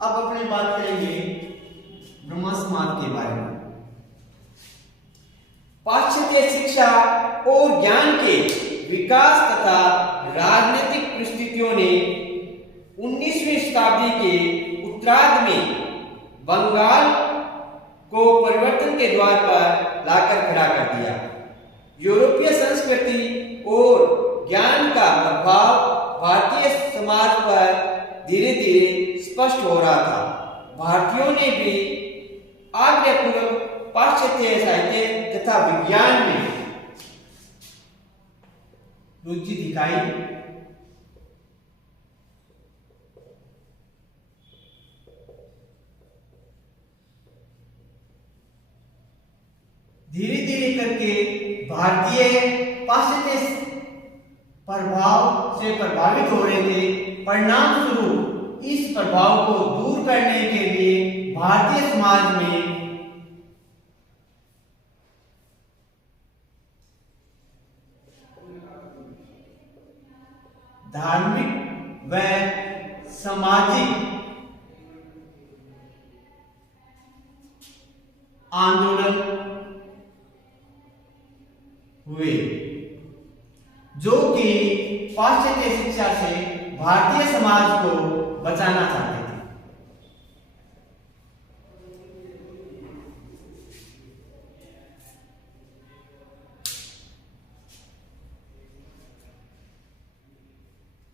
अब अपने बात करेंगे ब्रह्म समाज के बारे में। पाश्चात्य शिक्षा और ज्ञान के विकास तथा राजनीतिक परिस्थितियों ने 19वीं शताब्दी के उत्तरार्ध में बंगाल को परिवर्तन के द्वार पर लाकर खड़ा कर दिया। यूरोपीय संस्कृति और ज्ञान का प्रभाव भारतीय समाज पर धीरे धीरे स्पष्ट हो रहा था। भारतीयों ने भी आग्रहपूर्वक पाश्चात्य साहित्य तथा विज्ञान में रुचि दिखाई। धीरे धीरे करके भारतीय पाश्चात्य प्रभाव से प्रभावित हो रहे थे। परिणाम स्वरूप इस प्रभाव को दूर करने के लिए भारतीय समाज में धार्मिक व सामाजिक आंदोलन हुए, जो कि पाश्चात्य शिक्षा से भारतीय समाज को बचाना चाहते थे।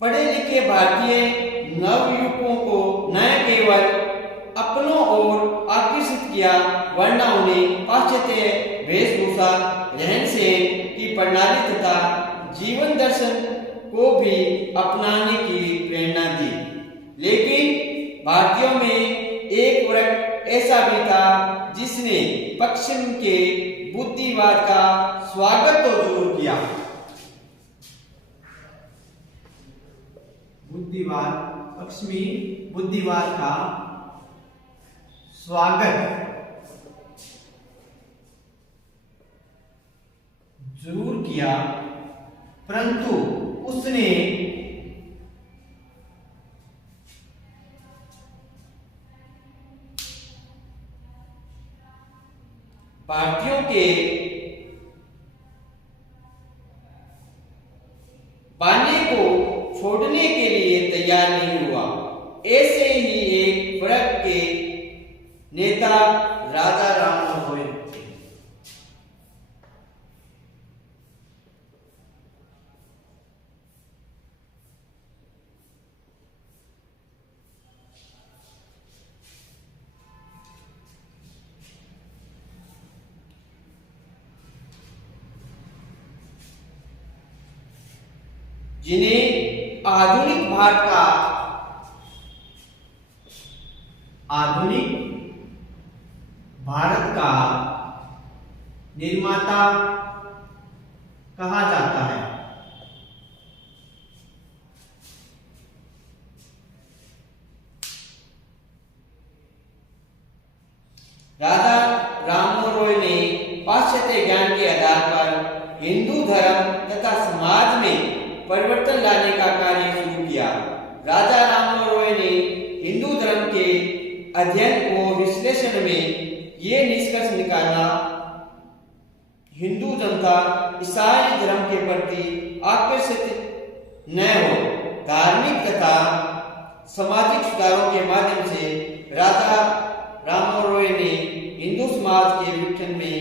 पढ़े लिखे भारतीय नवयुवकों को न केवल अपनों ओर आकर्षित किया, वरना उन्हें पाश्चात्य वेशभूषा, रहन सहन की प्रणाली तथा जीवन दर्शन को भी अपनाने की प्रेरणा दी। लेकिन भारतीयों में एक वर्ग ऐसा भी था जिसने पश्चिम के बुद्धिवाद का स्वागत तो जरूर किया। बुद्धिवाद, पश्चिमी बुद्धिवाद का स्वागत जरूर किया, परंतु उसने भारतीयों के बाने को छोड़ने के लिए तैयार नहीं हुआ। ऐसे ही एक वर्ग के नेता राजा राममोहन रॉय थे। जिन्हें आधुनिक भारत का निर्माता कहा जाता है। राजा राममोहन रॉय ने पाश्चात्य ज्ञान के आधार पर हिंदू धर्म तथा समाज में परिवर्तन लाने का कार्य शुरू किया। राजा राममोहन रॉय ने हिंदू धर्म के अध्ययन और विश्लेषण में ये निष्कर्ष निकाला, हिंदू जनता ईसाई धर्म के प्रति आकर्षित न हो। धार्मिक तथा सामाजिक सुधारों के माध्यम से राजा राममोहन रॉय ने हिंदू समाज के विघटन में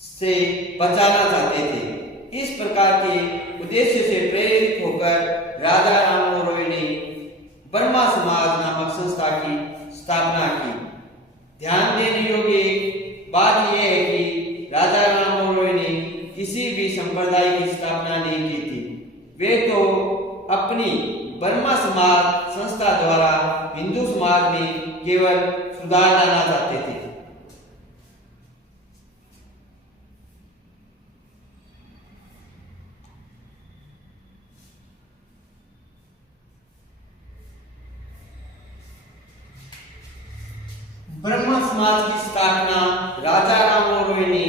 से बचाना चाहते थे। इस प्रकार के उद्देश्य से प्रेरित होकर राजा राममोहन रॉय ने ब्रह्म समाज नामक संस्था की स्थापना की। ध्यान देने योग्य बात यह है कि राजा राममोहन रॉय ने किसी भी संप्रदाय की स्थापना नहीं की थी। वे तो अपनी ब्रह्म समाज संस्था द्वारा हिंदू समाज में केवल सुधार लाना चाहते थे। ब्रह्म समाज की स्थापना राजा राममोहन रॉय ने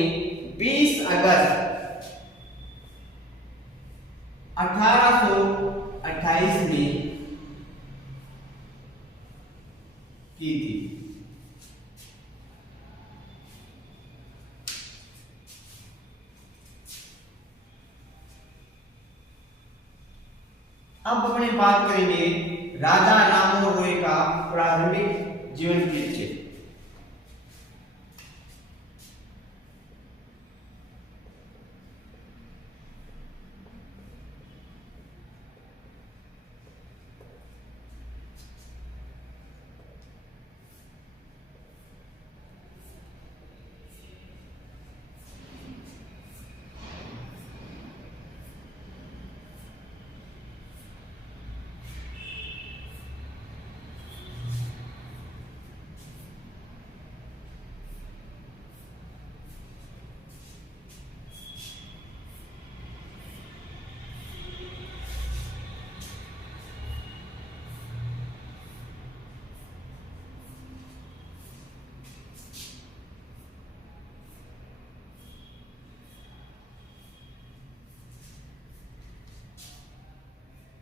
20 अगस्त 1828 में की थी। अब अपने बात करेंगे राजा राममोहन रॉय का प्रारंभिक जीवन परिचय।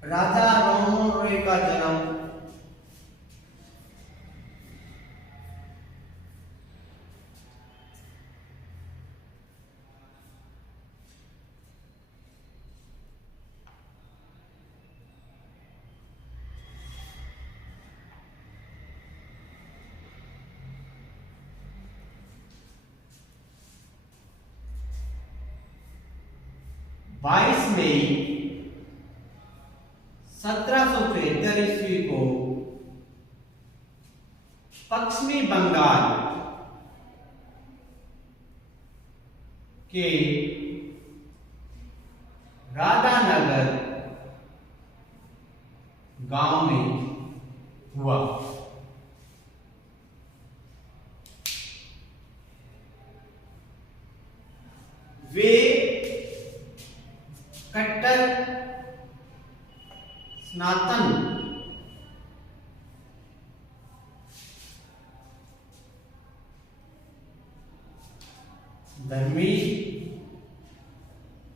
राजा राममोहन रॉय का जन्म 22 मई 1773 ईस्वी को पश्चिमी बंगाल के राधानगर गांव में हुआ। वे कट्टर सनातन धर्मी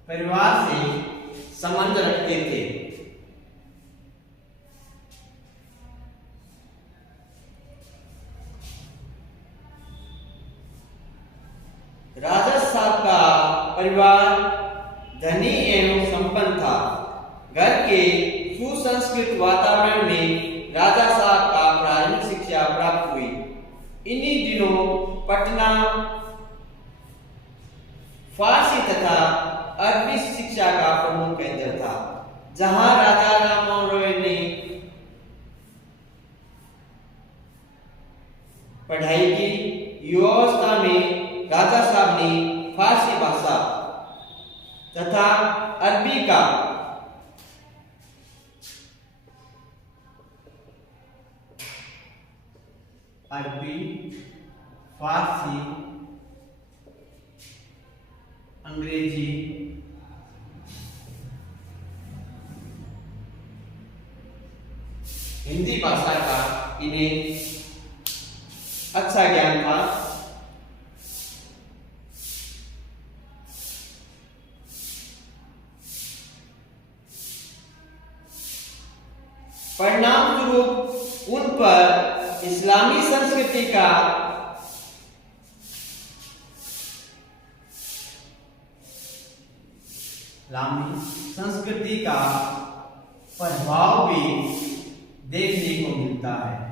परिवार से संबंध रखते थे। राजा साहब का परिवार धनी एवं संपन्न था। घर के सुसंस्कृत वातावरण में राजा साहब का प्रारंभिक शिक्षा प्राप्त हुई। इन्हीं दिनों पटना फारसी तथा अरबी शिक्षा का प्रमुख केंद्र था, जहां राजा राममोहन रॉय ने पढ़ाई की। युवावस्था में राजा साहब ने फारसी भाषा तथा अरबी का फारसी, अंग्रेजी, हिंदी भाषा का इन्हें अच्छा ज्ञान था। परिणाम स्वरूप उन पर इस्लामी संस्कृति का प्रभाव भी देखने को मिलता है।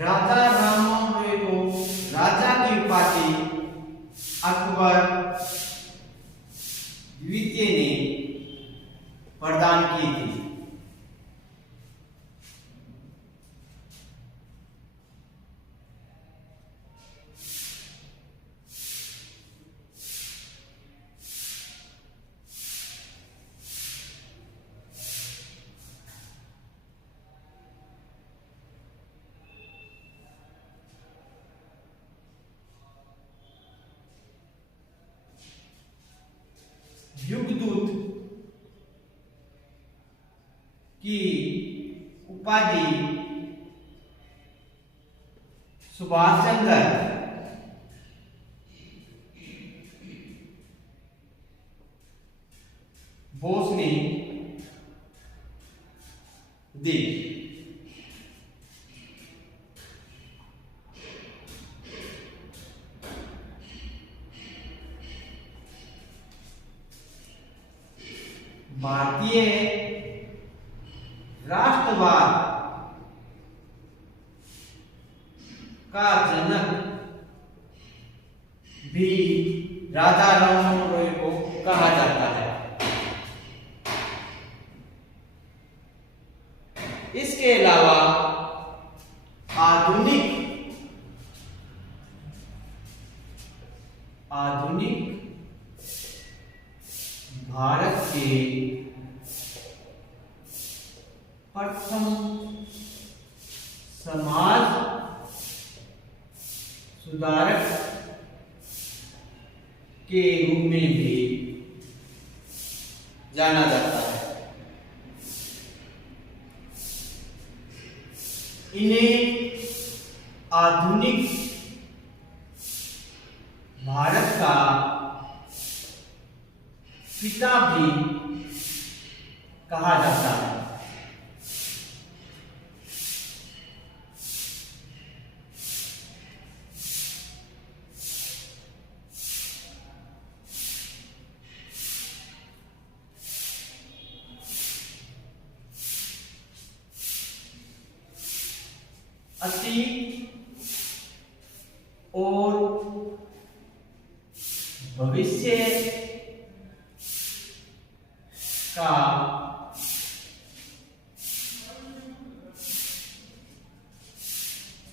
राजा राममोहन रॉय को राजा की उपाधि अकबर द्वितीय ने प्रदान की थी। उपाधि सुभाष चंद्र बोस ने दी। भारतीय राष्ट्रवाद का जनक भी राजा राममोहन रॉय को कहा जाता है। इसके अलावा आधुनिक भारत के प्रथम समाज सुधारक के रूप में भी जाना जाता है। इन्हें आधुनिक भारत का पिता भी कहा जाता है। अतीत और भविष्य का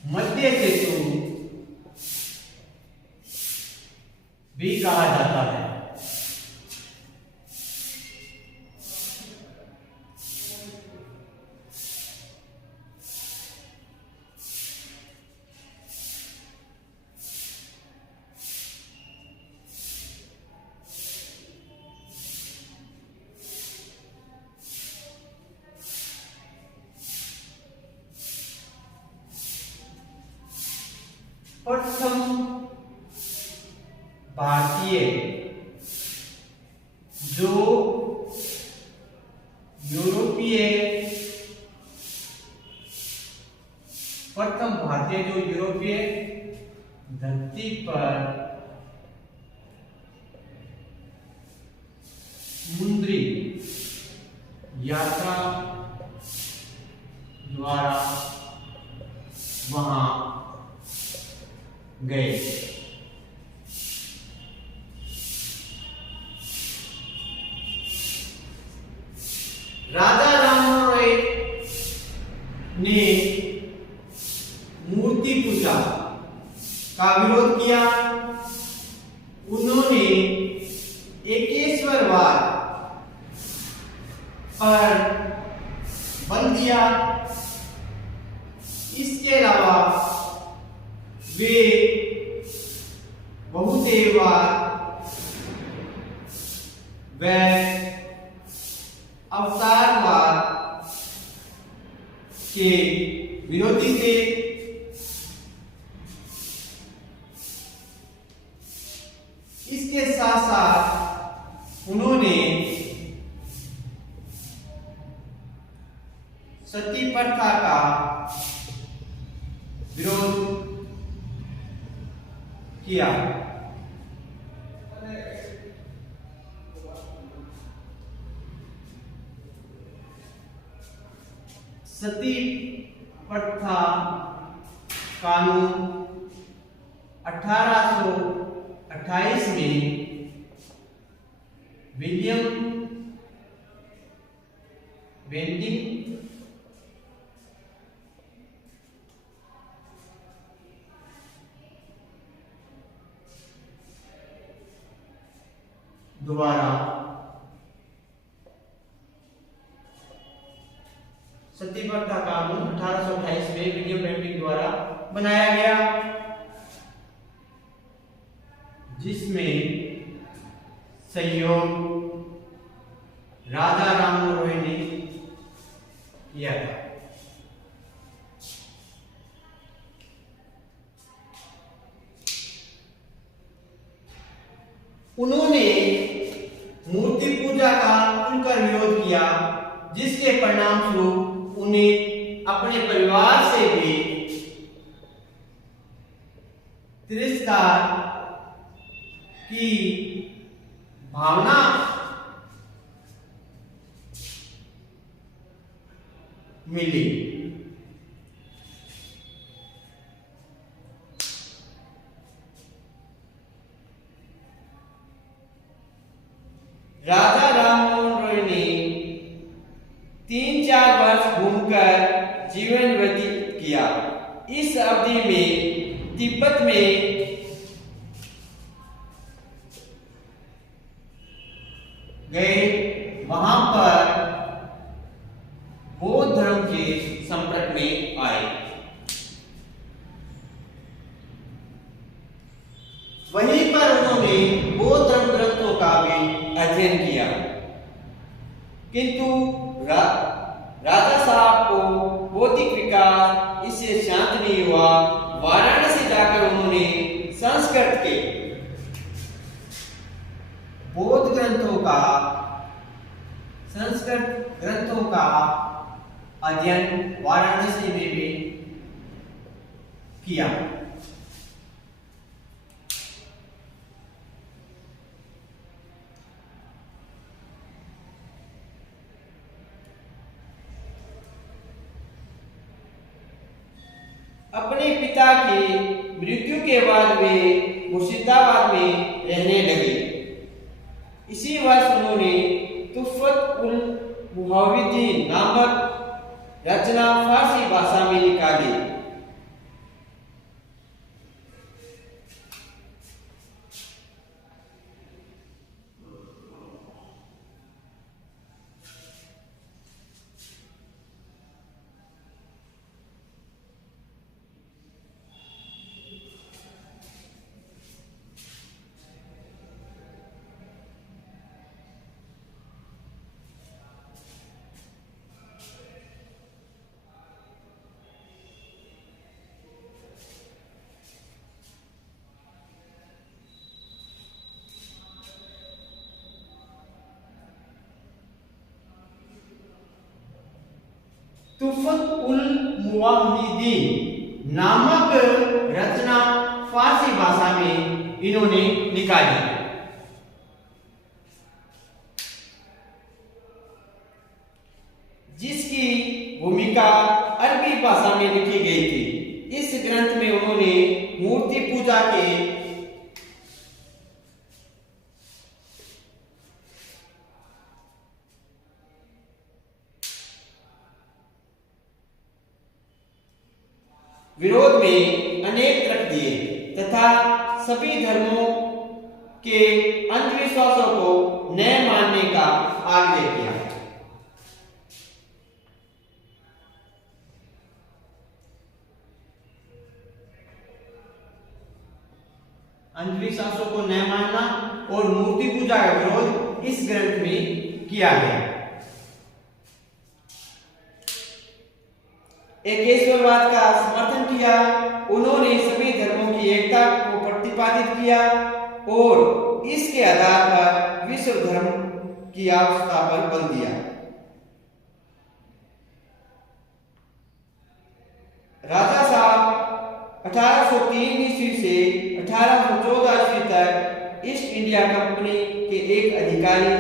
मध्य सेतु भी कहा जाता है। प्रथम भारतीय जो यूरोपीय धरती पर समुद्री यात्रा द्वारा वहां गए। राजा राममोहन रॉय ने मूर्ति पूजा का विरोध किया। उन्होंने एकेश्वरवाद पर बल दिया। इसके अलावा वे बहुदेववाद व अवतारवाद के विरोधी थे। इसके साथ साथ उन्होंने सती प्रथा का विरोध किया। सती प्रथा कानून 1828 में विलियम बेंटिंग द्वारा सती प्रथा कानून 1828 में विलियम बेंटिंग द्वारा बनाया गया, जिसमें सहयोग राजा राममोहन रॉय ने किया था। उन्होंने मूर्ति पूजा का खुलकर विरोध किया, जिसके परिणाम स्वरूप उन्हें अपने परिवार से भी तिरस्कार की भावना मिली। राजा राममोहन रॉय ने 3-4 वर्ष घूमकर जीवन व्यतीत किया। इस अवधि में तिब्बत में गए, वहां पर बौद्ध धर्म के संपर्क में आए। वहीं पर उन्होंने बौद्ध धर्म ग्रंथों का भी अध्ययन किया, किंतु राजा साहब को बौद्धिक विकास इससे शांत नहीं हुआ। वाराणसी जाकर उन्होंने संस्कृत के बौद्ध संस्कृत ग्रंथों का अध्ययन वाराणसी में भी किया। अपने पिता की मृत्यु के बाद वे मुर्शिदाबाद में रहने लगे। इसी वर्ष उन्होंने तुफ़त उल मुहाविदीन नामक रचना फारसी भाषा में निकाली। तुफ़त उल मुवाहिदीन नामक रचना फारसी भाषा में इन्होंने निकाली, जिसकी भूमिका अरबी भाषा में लिखी गई थी। इस ग्रंथ में उन्होंने मूर्ति पूजा के विरोध में अनेक तर्क दिए तथा सभी धर्मों के अंधविश्वासों को न मानने का आग्रह किया। अंधविश्वासों को न मानना और मूर्ति पूजा का विरोध इस ग्रंथ में किया गया। एकेश्वरवाद का समर्थन किया। उन्होंने सभी धर्मों की एकता को प्रतिपादित किया और इसके आधार पर विश्व धर्म की आवश्यकता पर बल दिया। राजा साहब 1803 ईस्वी से 1814 ईस्वी तक ईस्ट इंडिया कंपनी के एक अधिकारी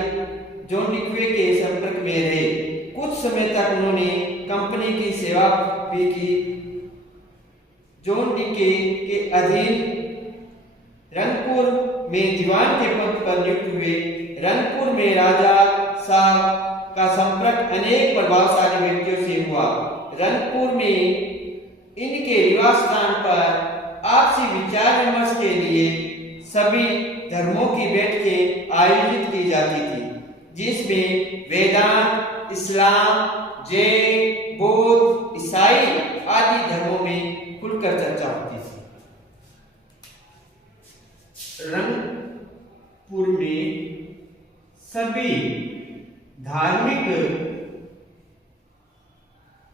जॉन डिक्वे के संपर्क में रहे। कुछ समय तक उन्होंने कंपनी की सेवा भी की। जॉन डिके के अधीन रंगपुर में दीवान के पद पर नियुक्त हुए। रंगपुर में राजा साहब का संपर्क अनेक प्रभावशाली व्यक्तियों से हुआ। रंगपुर में इनके निवास स्थान पर आपसी विचार विमर्श के लिए सभी धर्मों की बैठकें आयोजित की जाती थी, जिसमें वेदांत, इस्लाम, जैन, बौद्ध, ईसाई आदि धर्मों में खुलकर चर्चा होती थी। रंगपुर में सभी धार्मिक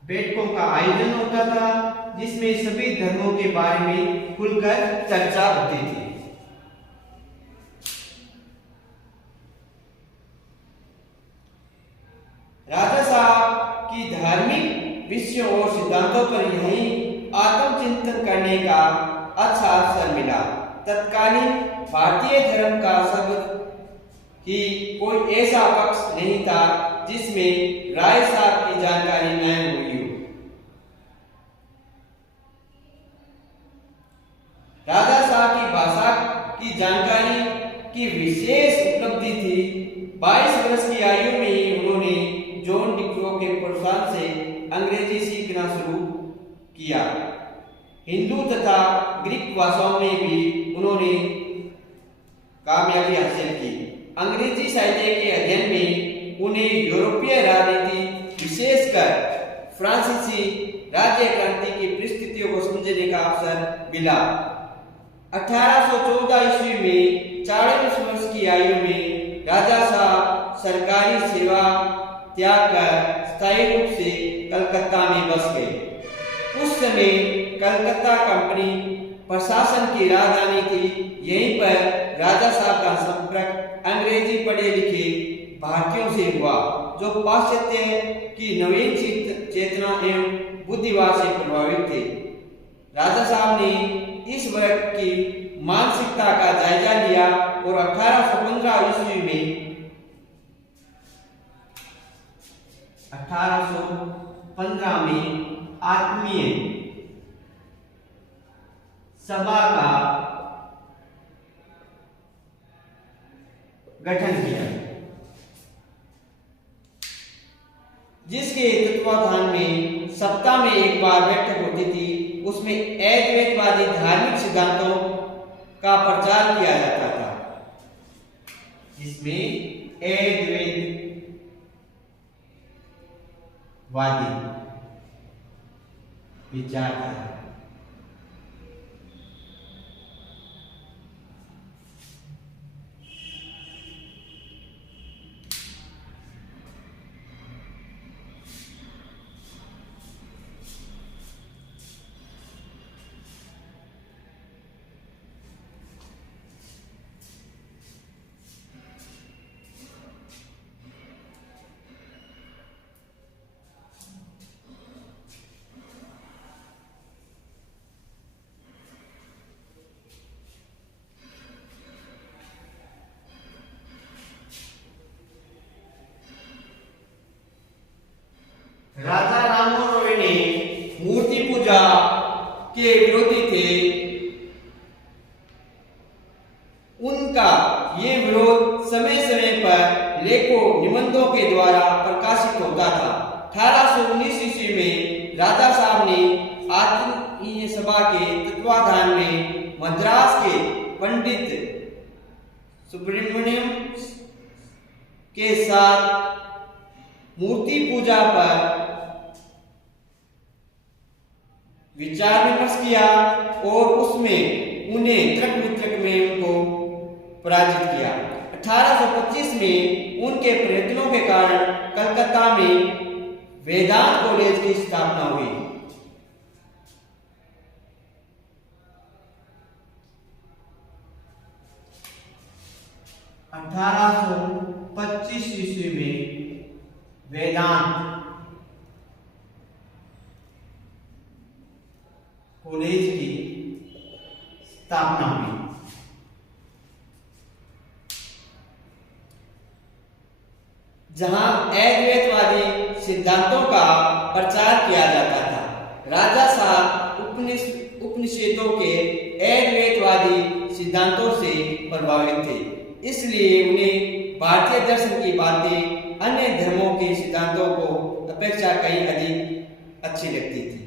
बैठकों का आयोजन होता था, जिसमें सभी धर्मों के बारे में खुलकर चर्चा होती थी। पर यही आत्मचिंतन करने का अच्छा अवसर मिला। तत्कालीन भारतीय धर्म का शब्द ही कोई ऐसा पक्ष नहीं था जिसमें राय साहब की जानकारी न हुई हो। राजा साहब की भाषा की जानकारी की विशेष उपलब्धि थी। 22 वर्ष की आयु में ही उन्होंने जॉन डिक्रो के प्रोत्साहन से अंग्रेजी सीखना शुरू किया। हिंदू तथा ग्रीक भाषाओं में भी उन्होंने कामयाबी हासिल की। अंग्रेजी साहित्य के अध्ययन में उन्हें यूरोपीय राजनीति, विशेषकर फ्रांसीसी राज्य क्रांति की परिस्थितियों को समझने का अवसर मिला। 1814 ईस्वी में 40 वर्ष की आयु में राजा साहब सरकारी सेवा त्याग कर स्थायी रूप से कलकत्ता में बस गए। उस समय कलकत्ता कंपनी प्रशासन की राजधानी थी। यहीं पर राजा साहब का संपर्क अंग्रेजी पढ़े लिखे भारतीयों से हुआ, जो पाश्चात्य की नवीन चेतना एवं बुद्धिवाद से प्रभावित थे। राजा साहब ने इस वर्ग की मानसिकता का जायजा लिया और 1815 ईस्वी में आत्मीय सभा का गठन किया, जिसके तत्वाधान में सप्ताह में एक बार बैठक होती थी। उसमें अद्वैतवादी धार्मिक सिद्धांतों का प्रचार किया जाता था, जिसमें अद्वैतवादी विचार था। राजा राममोहन रॉय ने मूर्ति पूजा के विरोधी थे। उनका ये विरोध समय समय पर लेखों निबंधों के द्वारा प्रकाशित होता था। 1819 ईस्वी में राजा साहब ने आत्मीय सभा के तत्वाधान में मद्रास के पंडित सुब्रमण्यम के साथ मूर्ति पूजा पर विचार विमर्श किया और उसमें उन्हें तर्क वितर्क में उनको पराजित किया। 1825 में उनके प्रयत्नों के कारण कलकत्ता में वेदांत कॉलेज की स्थापना हुई। ईस्वी में वेदांत कॉलेज की स्थापना हुई। जहां अद्वैतवादी सिद्धांतों का प्रचार किया जाता था। राजा साहब उपनिषदों के अद्वैतवादी सिद्धांतों से प्रभावित थे, इसलिए उन्हें भारतीय दर्शन की बातें अन्य धर्मों के सिद्धांतों को अपेक्षा कहीं अधिक अच्छी लगती थी।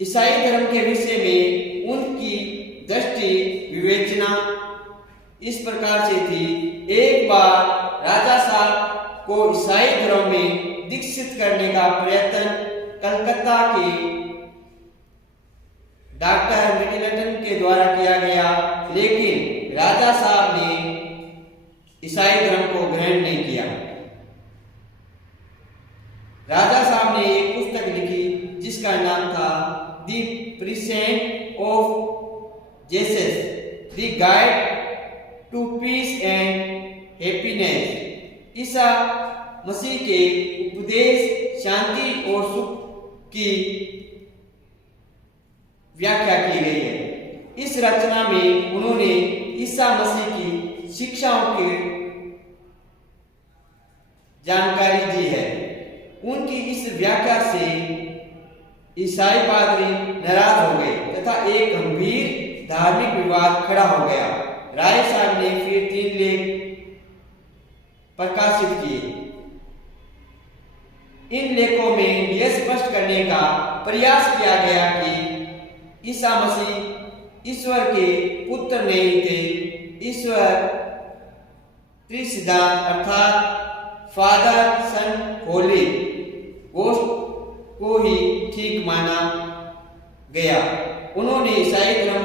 ईसाई धर्म के विषय में उनकी दृष्टि विवेचना इस प्रकार से थी। एक बार राजा साहब को ईसाई धर्म में दीक्षित करने का प्रयत्न कलकत्ता के डॉक्टर मिडिलटन के द्वारा किया गया, लेकिन राजा साहब ने ईसाई धर्म को ग्रहण नहीं किया। राजा साहब ने एक पुस्तक लिखी जिसका नाम था the precept of Jesus, the guide to peace and happiness. ईसा मसीह के उपदेश शांति और सुख की व्याख्या की गई है। इस रचना में उन्होंने ईसा मसीह की शिक्षाओं की जानकारी दी है। उनकी इस व्याख्या से ईसाई पादरी नाराज हो गए तथा एक गंभीर धार्मिक विवाद खड़ा हो गया। राय साहब ने फिर 3 लेख प्रकाशित किए। इन लेखों में यह स्पष्ट करने का प्रयास किया गया कि ईसा मसीह ईश्वर के पुत्र नहीं थे। ईश्वर त्रिसिद्धांत अर्थात फादर सन होली गोस्ट को ही ठीक माना गया। उन्होंने ईसाई धर्म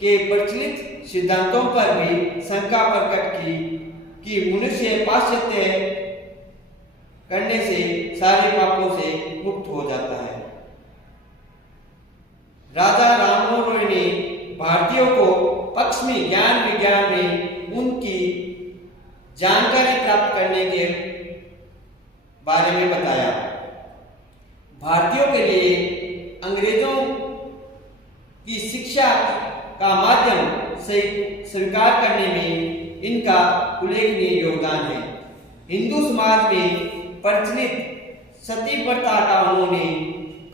के प्रचलित सिद्धांतों पर भी शंका प्रकट की कि मनुष्य पाश्चात्य करने से सारे पापों से मुक्त हो जाता है। राजा राममोहन रॉय ने भारतीयों को पश्चिमी ज्ञान विज्ञान में उनकी जानकारी प्राप्त करने के बारे में बताया। भारतीयों के लिए अंग्रेजों की शिक्षा का माध्यम से स्वीकार करने में इनका उल्लेखनीय योगदान है। हिंदू समाज में प्रचलित सती प्रथा का उन्होंने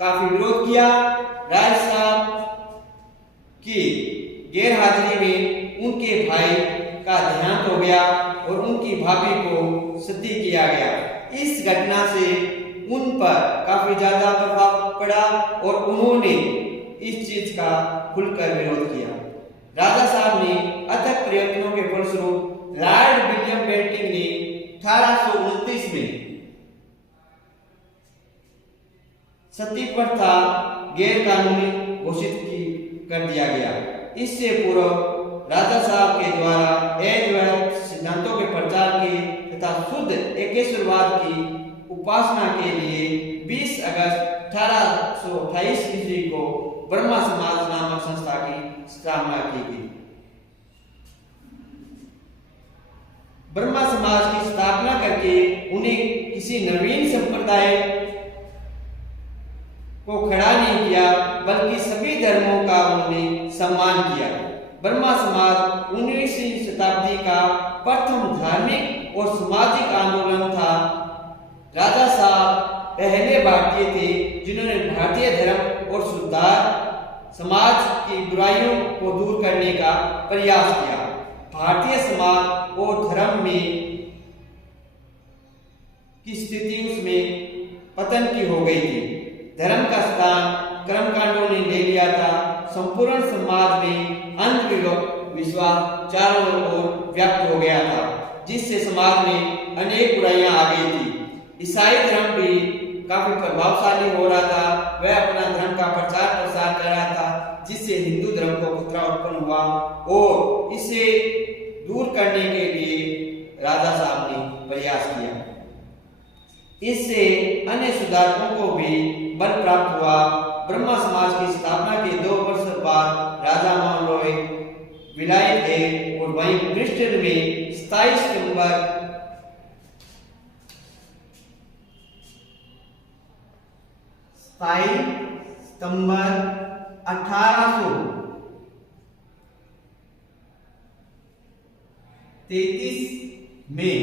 काफी विरोध किया। राय साहब की गैर हाजिरी में उनके भाई का देहांत हो गया और उनकी भाभी को सती किया गया। इस घटना से उन पर काफी ज्यादा प्रभाव पड़ा और उन्होंने इस चीज का खुलकर विरोध किया। राजा साहब ने अथक प्रयत्नों के फलस्वरूप लॉर्ड विलियम बेंटिंक ने 1829 में सती प्रथा गैर कानूनी घोषित कर दिया गया। इससे पूर्व राजा साहब के द्वारा अद्वैत सिद्धांतों के प्रचार के तथा शुद्ध एकेश्वरवाद की उपासना के लिए 20 अगस्त 1828 ईस्वी को ब्रह्मा समाज नामक संस्था की स्थापना की गई। ब्रह्मा समाज की स्थापना करके उन्हें किसी नवीन संप्रदाय को खड़ा नहीं किया, बल्कि सभी धर्मों का उन्होंने सम्मान किया। ब्रह्मा समाज 19वीं शताब्दी का प्रथम धार्मिक और सामाजिक आंदोलन था। राजा साहब पहले भारतीय थे जिन्होंने भारतीय धर्म और सुधार समाज की बुराइयों को दूर करने का प्रयास किया। भारतीय समाज और धर्म में की स्थिति उसमें पतन की हो गई थी। धर्म का स्थान कर्मकांडों ने ले लिया था। संपूर्ण समाज में अंधविश्वास चारों ओर व्याप्त हो गया था, जिससे समाज में अनेक बुराइयां आ गई थी। ईसाई धर्म भी काफी प्रभावशाली हो रहा था। वह अपना धर्म का प्रचार प्रसार कर रहा था, जिससे हिंदू धर्म को खतरा उत्पन्न हुआ और इसे दूर करने के लिए राजा साहब ने प्रयास किया। इससे अन्य सुधारकों को भी बल प्राप्त हुआ। ब्रह्मा समाज की स्थापना के 2 वर्ष बाद राजा मोहन रॉय विलायत गए और वहीं ब्रिस्टल में 27 सितंबर 1833 में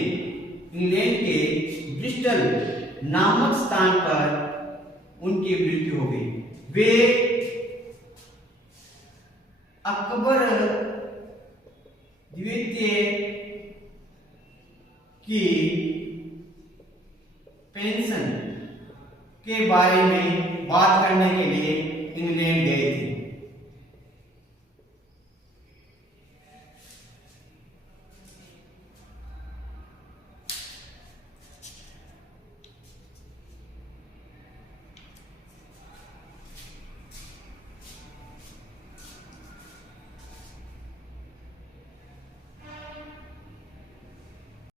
इंग्लैंड के ब्रिस्टल नामक स्थान पर उनकी मृत्यु हो गई। वे अकबर द्वितीय की पेंशन के बारे में बात करने के लिए इंग्लैंड गए थे।